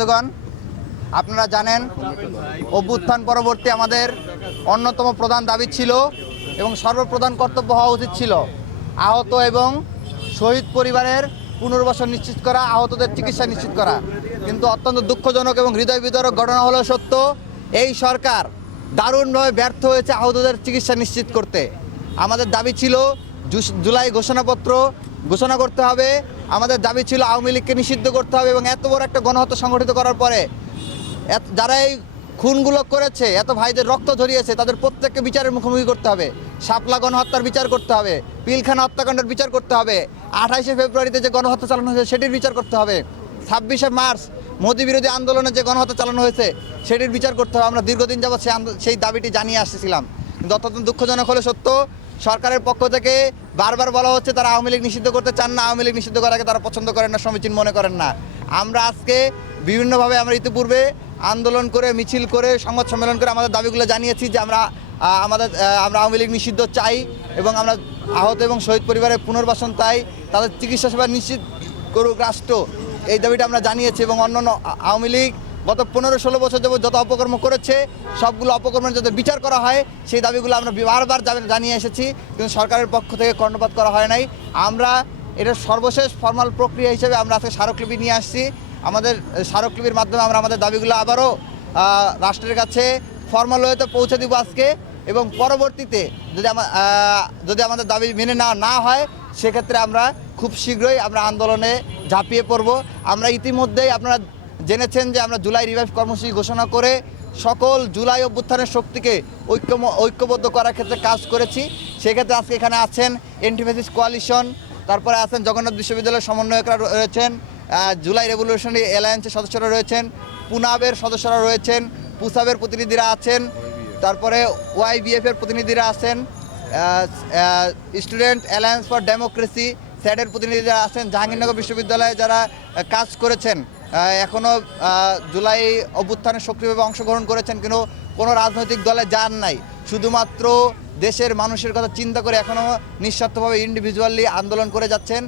বন্ধুগণ, আপনারা জানেন অভ্যুত্থান পরবর্তী আমাদের অন্যতম প্রধান দাবি ছিল এবং সর্বপ্রধান কর্তব্য হওয়া উচিত ছিল আহত এবং শহীদ পরিবারের পুনর্বাসন নিশ্চিত করা, আহতদের চিকিৎসা নিশ্চিত করা। কিন্তু অত্যন্ত দুঃখজনক এবং হৃদয় বিদারক ঘটনা হলো সত্য, এই সরকার দারুণভাবে ব্যর্থ হয়েছে আহতদের চিকিৎসা নিশ্চিত করতে। আমাদের দাবি ছিল জুলাই ঘোষণাপত্র ঘোষণা করতে হবে, আমাদের দাবি ছিল আওয়ামী লীগকে নিষিদ্ধ করতে হবে এবং এত বড় একটা গণহত্যা সংগঠিত করার পরে যারা এই খুনগুলো করেছে, এত ভাইদের রক্ত ঝরিয়েছে, তাদের প্রত্যেককে বিচারের মুখোমুখি করতে হবে। শাপলা গণহত্যার বিচার করতে হবে, পিলখানা হত্যাকাণ্ডের বিচার করতে হবে, 28শে ফেব্রুয়ারিতে যে গণহত্যা চালানো হয়েছে সেটির বিচার করতে হবে, 26শে মার্চ মোদি বিরোধী আন্দোলনে যে গণহত্যা চালানো হয়েছে সেটির বিচার করতে হবে। আমরা দীর্ঘদিন যাবৎ সেই দাবিটি জানিয়ে আসতেছিলাম, কিন্তু অত্যন্ত দুঃখজনক হলে সত্য, সরকারের পক্ষ থেকে বারবার বলা হচ্ছে তারা আওয়ামী লীগ নিষিদ্ধ করতে চান না, আওয়ামী লীগ নিষিদ্ধ করাকে তারা পছন্দ করেন না, সমীচীন মনে করেন না। আমরা আজকে বিভিন্নভাবে ইতিপূর্বে আন্দোলন করে, মিছিল করে, সংবাদ সম্মেলন করে আমাদের দাবিগুলো জানিয়েছি যে আমরা আওয়ামী লীগ নিষিদ্ধ চাই এবং আমরা আহত এবং শহীদ পরিবারের পুনর্বাসন চাই, তাদের চিকিৎসা সেবা নিশ্চিত করুক রাষ্ট্র, এই দাবিটা আমরা জানিয়েছি। এবং অন্যান্য আওয়ামী লীগ গত 15-16 বছর যাবত যত অপকর্ম করেছে সবগুলো অপকর্মের যাতে বিচার করা হয় সেই দাবিগুলো আমরা বারবার জানিয়ে এসেছি, কিন্তু সরকারের পক্ষ থেকে কর্ণপাত করা হয় নাই। আমরা এটার সর্বশেষ ফর্মাল প্রক্রিয়া হিসেবে আমরা আজকে স্মারকলিপি নিয়ে আসছি। আমাদের স্মারকলিপির মাধ্যমে আমরা আমাদের দাবিগুলো আবারও রাষ্ট্রের কাছে ফর্মাল ওয়েতে পৌঁছে দিব আজকে, এবং পরবর্তীতে যদি আমাদের দাবি মেনে না হয় সেক্ষেত্রে আমরা খুব শীঘ্রই আমরা আন্দোলনে ঝাঁপিয়ে পড়ব। আমরা ইতিমধ্যেই আপনারা জেনেছেন যে আমরা জুলাই রিভাইভ কর্মসূচি ঘোষণা করে সকল জুলাই অভ্যুত্থানের শক্তিকে ঐক্যবদ্ধ করার ক্ষেত্রে কাজ করেছি। সেক্ষেত্রে আজকে এখানে আছেন এন্টিফ্যাসিস্ট কোয়ালিশন, তারপরে আছেন জগন্নাথ বিশ্ববিদ্যালয়ের সমন্বয়করা রয়েছেন, জুলাই রেভলিউশনারি অ্যালায়েন্সের সদস্যরা রয়েছেন, পুনাবের সদস্যরা রয়েছেন, পুসাবের প্রতিনিধিরা আছেন, তারপরে ওয়াইবিএফের প্রতিনিধিরা আছেন, স্টুডেন্ট অ্যালায়েন্স ফর ডেমোক্রেসি স্যাডের প্রতিনিধিরা আছেন, জাহাঙ্গীরনগর বিশ্ববিদ্যালয়ে যারা কাজ করেছেন, এখনও জুলাই অভ্যুত্থানে সক্রিয়ভাবে অংশগ্রহণ করেছেন, কিন্তু কোনো রাজনৈতিক দলে যান নাই, শুধুমাত্র দেশের মানুষের কথা চিন্তা করে এখনও নিঃস্বার্থভাবে ইন্ডিভিজুয়ালি আন্দোলন করে যাচ্ছেন।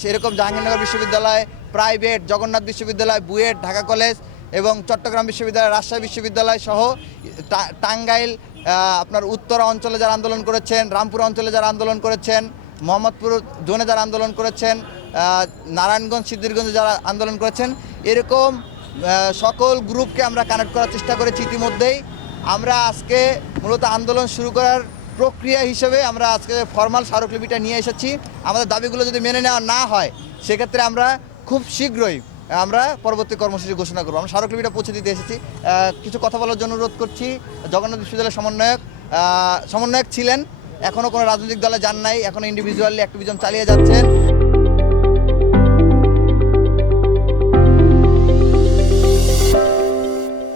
সেরকম জাহাঙ্গীরনগর বিশ্ববিদ্যালয়, প্রাইভেট, জগন্নাথ বিশ্ববিদ্যালয়, বুয়েট, ঢাকা কলেজ এবং চট্টগ্রাম বিশ্ববিদ্যালয়, রাজশাহী বিশ্ববিদ্যালয় সহ টাঙ্গাইল, আপনার উত্তরা অঞ্চলে যারা আন্দোলন করেছেন, রামপুর অঞ্চলে যারা আন্দোলন করেছেন, মোহাম্মদপুর জোনে যারা আন্দোলন করেছেন, নারায়ণগঞ্জ, সিদ্ধিরগঞ্জে যারা আন্দোলন করেছেন, এরকম সকল গ্রুপকে আমরা কানেক্ট করার চেষ্টা করেছি ইতিমধ্যেই। আমরা আজকে মূলত আন্দোলন শুরু করার প্রক্রিয়া হিসেবে আমরা আজকে ফর্মাল স্মারকলিপিটা নিয়ে এসেছি। আমাদের দাবিগুলো যদি মেনে নেওয়া না হয় সেক্ষেত্রে আমরা খুব শীঘ্রই আমরা পরবর্তী কর্মসূচি ঘোষণা করবো। আমরা স্মারকলিপিটা পৌঁছে দিতে এসেছি। কিছু কথা বলার জন্য অনুরোধ করছি। জগন্নাথ বিশ্ববিদ্যালয়ের সমন্বয়ক ছিলেন, এখনও কোনো রাজনৈতিক দলে যান নাই, এখনও ইন্ডিভিজুয়ালি অ্যাক্টিভিজম চালিয়ে যাচ্ছেন।